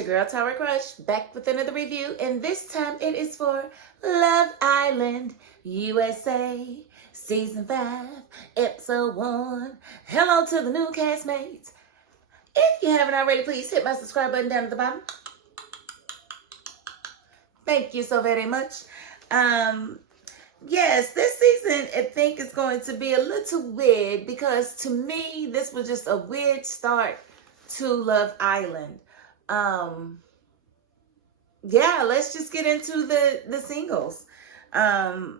your girl Tower Crush, back with another review, and this time it is for Love Island USA Season 5, Episode 1. Hello to the new castmates. If you haven't already, please hit my subscribe button down at the bottom. Thank you so very much. Yes, this season I think is going to be a little weird because to me, this was just a weird start to Love Island. Yeah, let's just get into the singles. I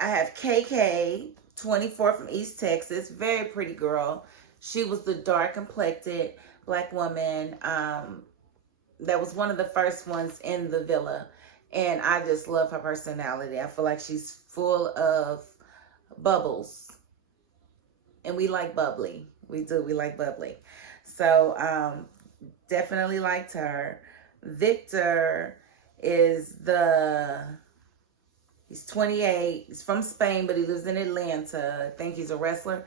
have KK, 24 from East Texas, very pretty girl. She was the dark complected black woman. That was one of the first ones in the villa. And I just love her personality. I feel like she's full of bubbles. And we like bubbly. We do. We like bubbly. So, definitely liked her. Victor is he's 28. He's from Spain, but he lives in Atlanta. I think he's a wrestler.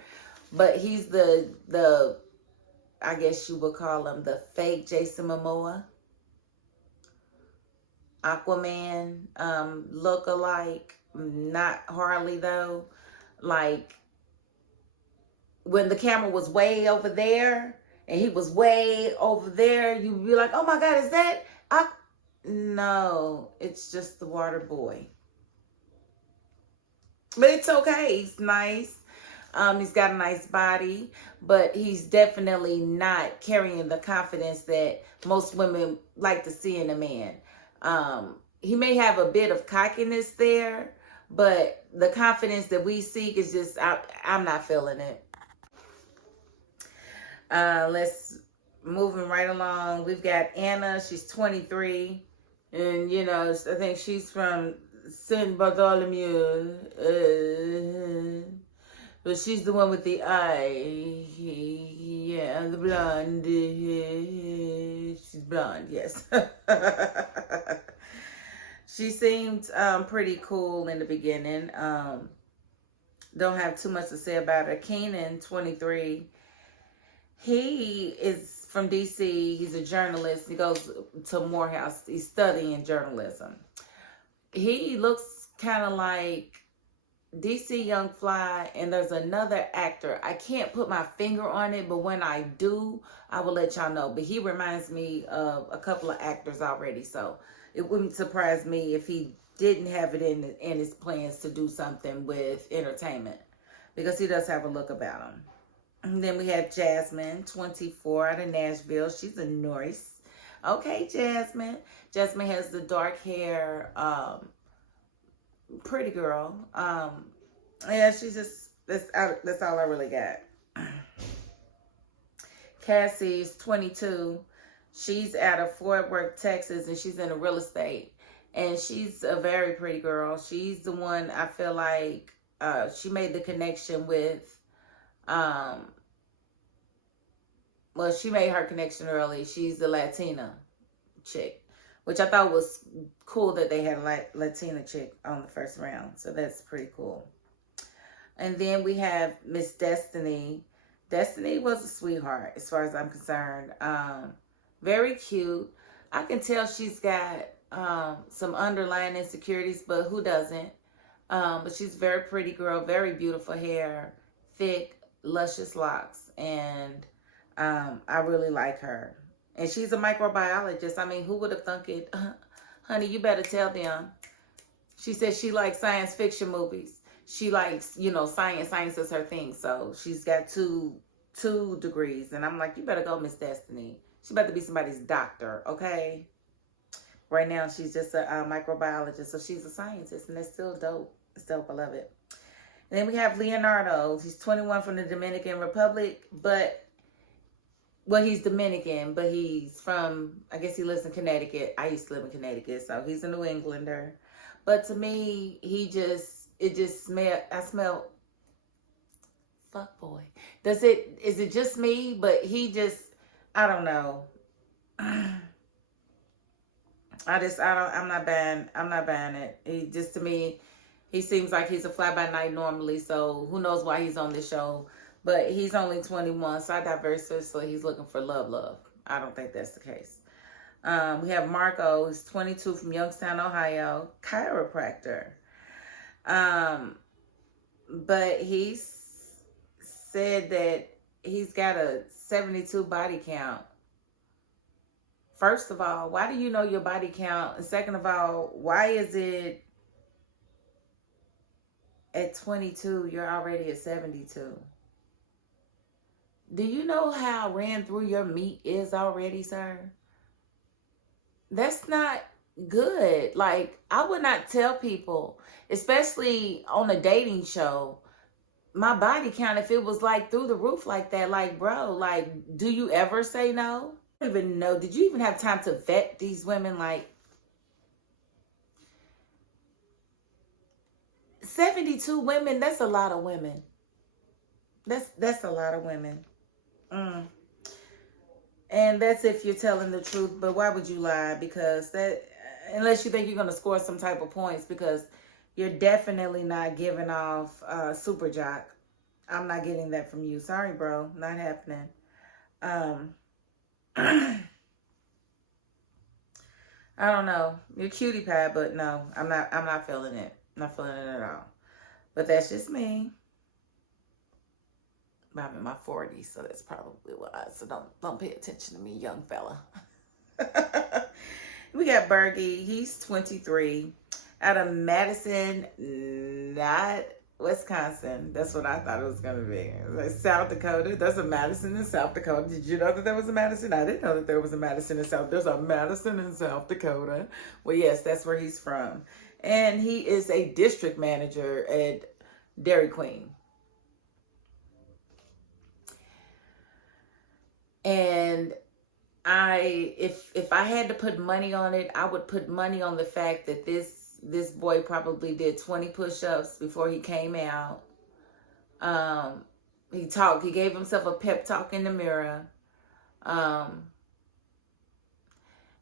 But he's the I guess you would call him the fake Jason Momoa. Aquaman look-alike. Not hardly though. Like when the camera was way over there and he was way over there, you'd be like, oh my God, is that no, it's just the water boy. But it's okay. He's nice. He's got a nice body, but he's definitely not carrying the confidence that most women like to see in a man. He may have a bit of cockiness there, but the confidence that we seek is just, I'm not feeling it. Let's moving right along. We've got Anna. She's 23. And, you know, I think she's from Saint Bartholomew. But she's the one with the eye. Yeah, the blonde. She's blonde, yes. She seemed pretty cool in the beginning. Don't have too much to say about her. Keenan, 23. He is from DC. He's a journalist. He goes to Morehouse. He's studying journalism. He looks kind of like DC Young Fly, and there's another actor. I can't put my finger on it, but when I do, I will let y'all know. But he reminds me of a couple of actors already, so it wouldn't surprise me if he didn't have it in his plans to do something with entertainment, because he does have a look about him. And then we have Jasmine, 24, out of Nashville. She's a nurse. Okay, Jasmine. Jasmine has the dark hair, pretty girl. Yeah, she's just, that's all I really got. Cassie's 22. She's out of Fort Worth, Texas, and she's in the real estate. And she's a very pretty girl. She's the one I feel like she made the connection with, well, she made her connection early. She's the Latina chick, which I thought was cool that they had a Latina chick on the first round. So that's pretty cool. And then we have Miss Destiny. Destiny was a sweetheart as far as I'm concerned. Very cute. I can tell she's got some underlying insecurities, but who doesn't? But she's a very pretty girl, very beautiful hair, thick, luscious locks, and I really like her. And she's a microbiologist. I mean, who would have thunk it? Honey, you better tell them. She says she likes science fiction movies. She likes, you know, science. Science is her thing. So she's got two degrees. And I'm like, you better go, Miss Destiny. She better be somebody's doctor, okay? Right now, she's just a microbiologist. So she's a scientist, and that's still dope. It's dope. I love it. And then we have Leonardo. He's 21 from the Dominican Republic, but well, he's Dominican, but he's from, I guess he lives in Connecticut. I used to live in Connecticut, so he's a New Englander. But to me, I smell fuck boy. Is it just me? But he just, I don't know. I'm not buying it. He just, to me, he seems like he's a fly-by-night normally, so who knows why he's on this show. But he's only 21, so I diverse, so he's looking for love. I don't think that's the case. We have Marco, who's 22 from Youngstown, Ohio, chiropractor. But he said that he's got a 72 body count. First of all, why do you know your body count? And second of all, why is it at 22, you're already at 72? Do you know how ran through your meat is already, sir? That's not good. Like, I would not tell people, especially on a dating show, my body count if it was like through the roof like that. Like, bro, like, do you ever say no? I don't even know. Did you even have time to vet these women? Like, 72 women, that's a lot of women. That's a lot of women. And that's if you're telling the truth. But why would you lie? Because that, unless you think you're going to score some type of points, because you're definitely not giving off super jock. I'm not getting that from you. Sorry, bro. Not happening. I don't know. You're cutie pie, but no, I'm not feeling it. Not feeling it at all. But that's just me. I'm in my 40s, so that's probably why. So don't pay attention to me, young fella. We got Bergie. He's 23, out of Madison, not Wisconsin. That's what I thought it was gonna be. Like South Dakota. There's a Madison in South Dakota. Did you know that there was a Madison? I didn't know that there was a Madison in South. There's a Madison in South Dakota. Well, yes, that's where he's from, and he is a district manager at Dairy Queen. And if I had to put money on it, I would put money on the fact that this boy probably did 20 push-ups before he came out. He gave himself a pep talk in the mirror.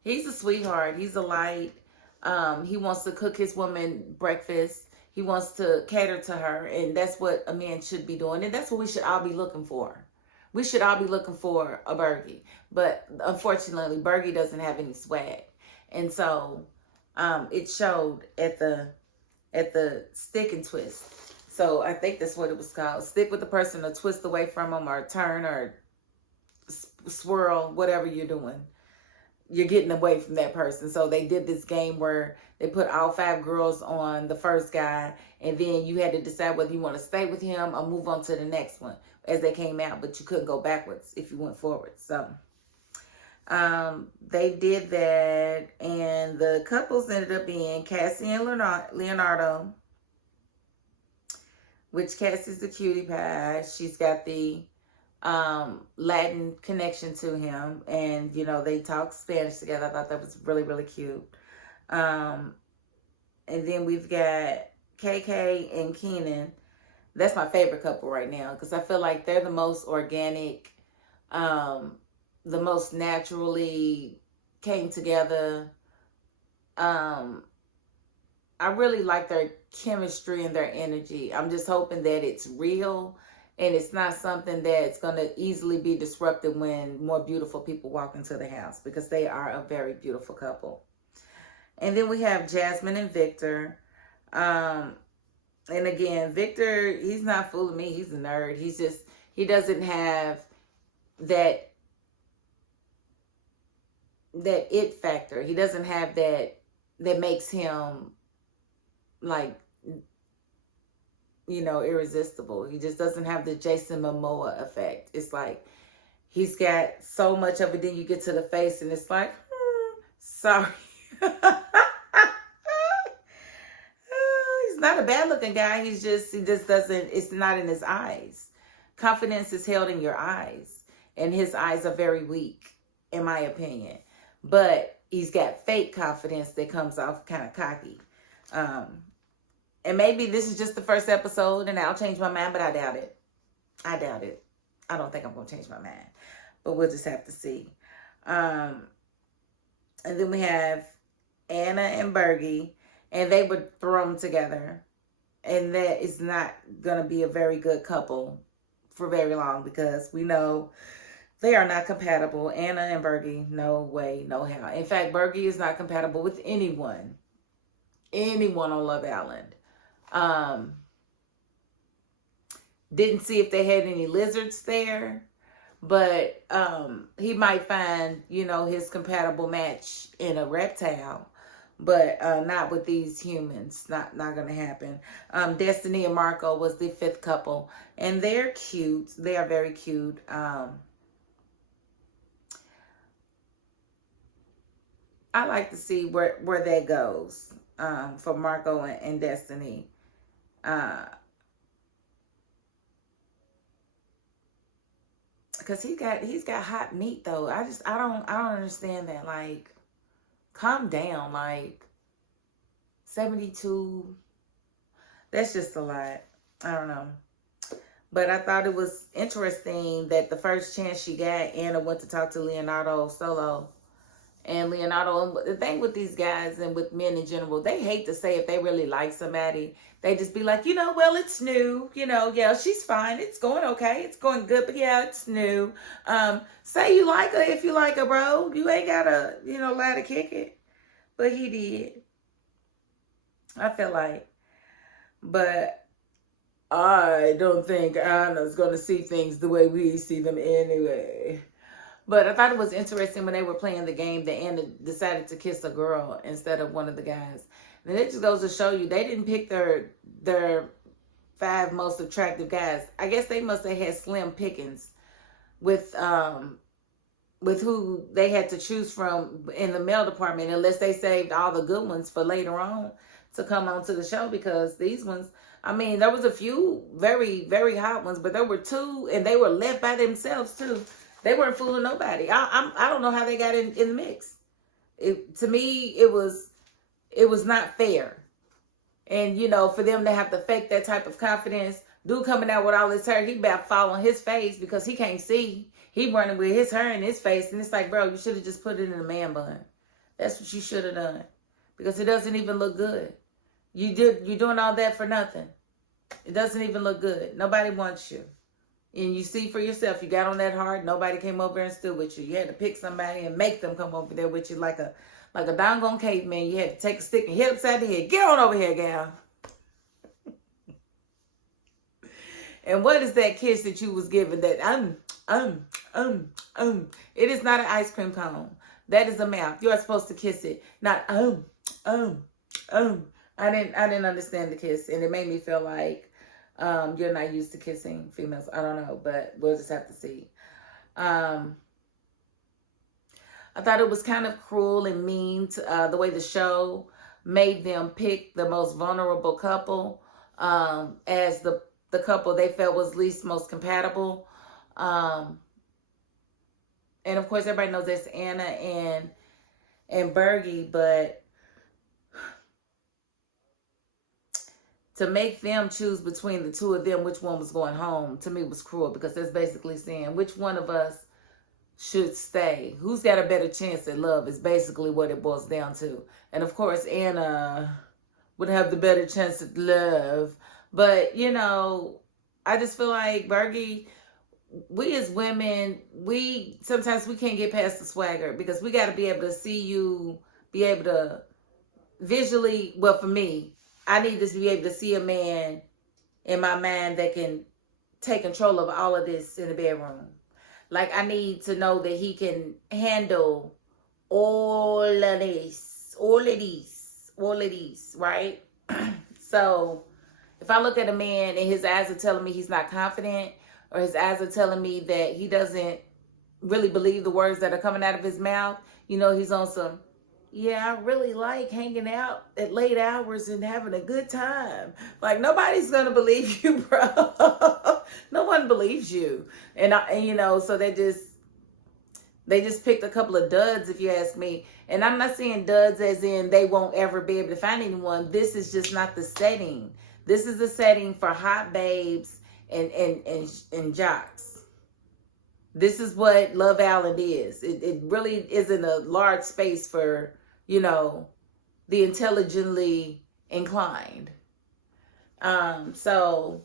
He's a sweetheart. He's a light. He wants to cook his woman breakfast. He wants to cater to her, and that's what a man should be doing, and that's what we should all be looking for. We should all be looking for a Bergie. But unfortunately, Bergie doesn't have any swag. And so it showed at the stick and twist. So I think that's what it was called. Stick with the person or twist away from them or turn or swirl, whatever you're doing. You're getting away from that person. So they did this game where they put all 5 girls on the first guy, and then you had to decide whether you want to stay with him or move on to the next one as they came out, but you couldn't go backwards if you went forward. So they did that, and the couples ended up being Cassie and Leonardo, which Cassie's the cutie pie. She's got the Latin connection to him, and they talk Spanish together. I thought that was really, really cute. And then we've got KK and Keenan. That's my favorite couple right now, because I feel like they're the most organic, the most naturally came together. I really like their chemistry and their energy. I'm just hoping that it's real and it's not something that's going to easily be disrupted when more beautiful people walk into the house, because they are a very beautiful couple. And then we have Jasmine and Victor. And again, Victor, he's not fooling me. He's a nerd. He doesn't have that it factor. He doesn't have that makes him like, irresistible. He just doesn't have the Jason Momoa effect. It's like he's got so much of it, then you get to the face and it's like, sorry. He's not a bad looking guy. He just doesn't, it's not in his eyes. Confidence is held in your eyes, and his eyes are very weak, in my opinion. But he's got fake confidence that comes off kind of cocky. And maybe this is just the first episode and I'll change my mind, but I doubt it. I don't think I'm going to change my mind, but we'll just have to see. And then we have Anna and Bergie, and they were thrown together. And that is not going to be a very good couple for very long, because we know They are not compatible. Anna and Bergie, no way, no how. In fact, Bergie is not compatible with anyone on Love Island. Didn't see if they had any lizards there, but he might find, his compatible match in a reptile, but not with these humans. Not gonna happen. Destiny and Marco was the fifth couple, and they're cute. They are very cute. I like to see where that goes for Marco and Destiny. Because he's got hot meat though. I don't understand that. Like, calm down. Like, 72. That's just a lot. I don't know. But I thought it was interesting that the first chance she got, Anna went to talk to Leonardo solo. And Leonardo, the thing with these guys and with men in general, they hate to say if they really like somebody. They just be like, well, it's new. Yeah, she's fine. It's going okay. It's going good. But yeah, it's new. Say you like her if you like her, bro. You ain't got to, lie to kick it. But he did. I feel like. But I don't think Anna's going to see things the way we see them anyway. But I thought it was interesting when they were playing the game that Anna decided to kiss a girl instead of one of the guys. And it just goes to show you they didn't pick their 5 most attractive guys. I guess they must have had slim pickings with who they had to choose from in the male department, unless they saved all the good ones for later on to come onto the show, because these ones, I mean, there was a few very, very hot ones, but there were 2 and they were left by themselves too. They weren't fooling nobody. I don't know how they got in the mix. To me, it was not fair. And, for them to have to fake that type of confidence, dude coming out with all his hair, he about fall on his face because he can't see. He running with his hair in his face. And it's like, bro, you should have just put it in a man bun. That's what you should have done. Because it doesn't even look good. You're doing all that for nothing. It doesn't even look good. Nobody wants you. And you see for yourself, you got on that hard, nobody came over and stood with you. You had to pick somebody and make them come over there with you like a doggone caveman. You had to take a stick and hit upside the head. Get on over here, gal. And what is that kiss that you was given? That It is not an ice cream cone. That is a mouth. You are supposed to kiss it, not I didn't understand the kiss, and it made me feel like you're not used to kissing females. I don't know, but we'll just have to see. I thought it was kind of cruel and mean to, the way the show made them pick the most vulnerable couple as the couple they felt was least most compatible. And of course, everybody knows that's Anna and Bergie, but to make them choose between the 2 of them, which one was going home, to me was cruel, because that's basically saying which one of us should stay. Who's got a better chance at love is basically what it boils down to. And of course, Anna would have the better chance at love. But, I just feel like Bergie, we as women, sometimes we can't get past the swagger, because we got to be able to see you, be able to visually, well, for me, I need to be able to see a man in my mind that can take control of all of this in the bedroom. Like, I need to know that he can handle all of these, right? So if I look at a man and his eyes are telling me he's not confident, or his eyes are telling me that he doesn't really believe the words that are coming out of his mouth, he's on some, yeah, I really like hanging out at late hours and having a good time. Like, nobody's going to believe you, bro. No one believes you. And so they just picked a couple of duds, if you ask me. And I'm not saying duds as in they won't ever be able to find anyone. This is just not the setting. This is the setting for hot babes and jocks. This is what Love Island is. It really isn't a large space for, the intelligently inclined. So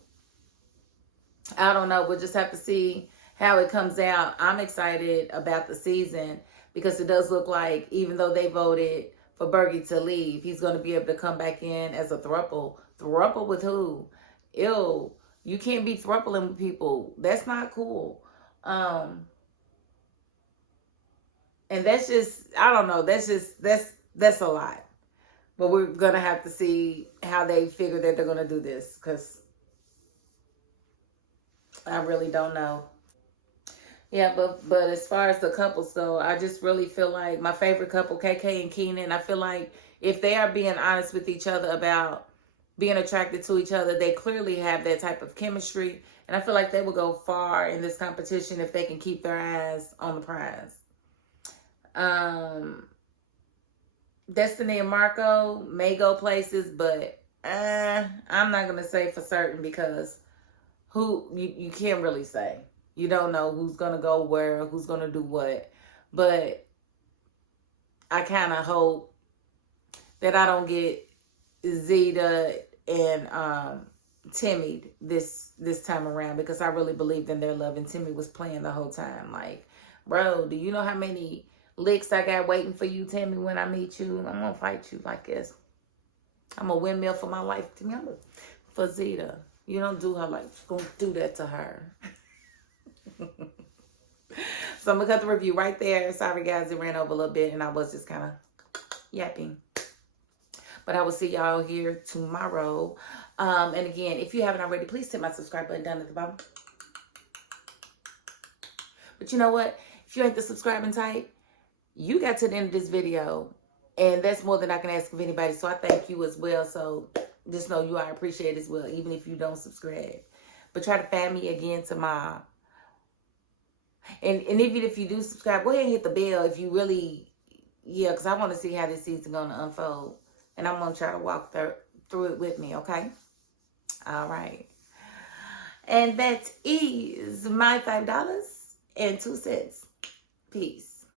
I don't know. We'll just have to see how it comes out. I'm excited about the season because it does look like, even though they voted for Bergie to leave, he's going to be able to come back in as a throuple. Throuple with who? Ew. You can't be throupling with people. That's not cool. And that's just, I don't know. That's a lot. But we're going to have to see how they figure that they're going to do this, because I really don't know. Yeah, but as far as the couples though, I just really feel like my favorite couple, KK and Keenan, I feel like if they are being honest with each other about being attracted to each other, they clearly have that type of chemistry. And I feel like they will go far in this competition if they can keep their eyes on the prize. Destiny and Marco may go places, but I'm not gonna say for certain, because you can't really say. You don't know who's gonna go where, who's gonna do what. But I kind of hope that I don't get Zeta and Timmy this time around, because I really believed in their love, and Timmy was playing the whole time. Like, bro, do you know how many licks I got waiting for you, Timmy, when I meet you? I'm gonna fight you like this. I'm a windmill for my life, Timmy. For Zeta. You don't do her like you're gonna do that to her. So I'm gonna cut the review right there. Sorry guys, it ran over a little bit and I was just kind of yapping. But I will see y'all here tomorrow. And again, if you haven't already, please hit my subscribe button down at the bottom. But you know what? If you ain't the subscribing type, you got to the end of this video. And that's more than I can ask of anybody. So I thank you as well. So just know you are appreciated as well, even if you don't subscribe. But try to find me again tomorrow. And even if you do subscribe, go ahead and hit the bell if you really, because I want to see how this season going to unfold. And I'm going to try to walk through it with me, okay? All right. And that is my $5.02. Peace.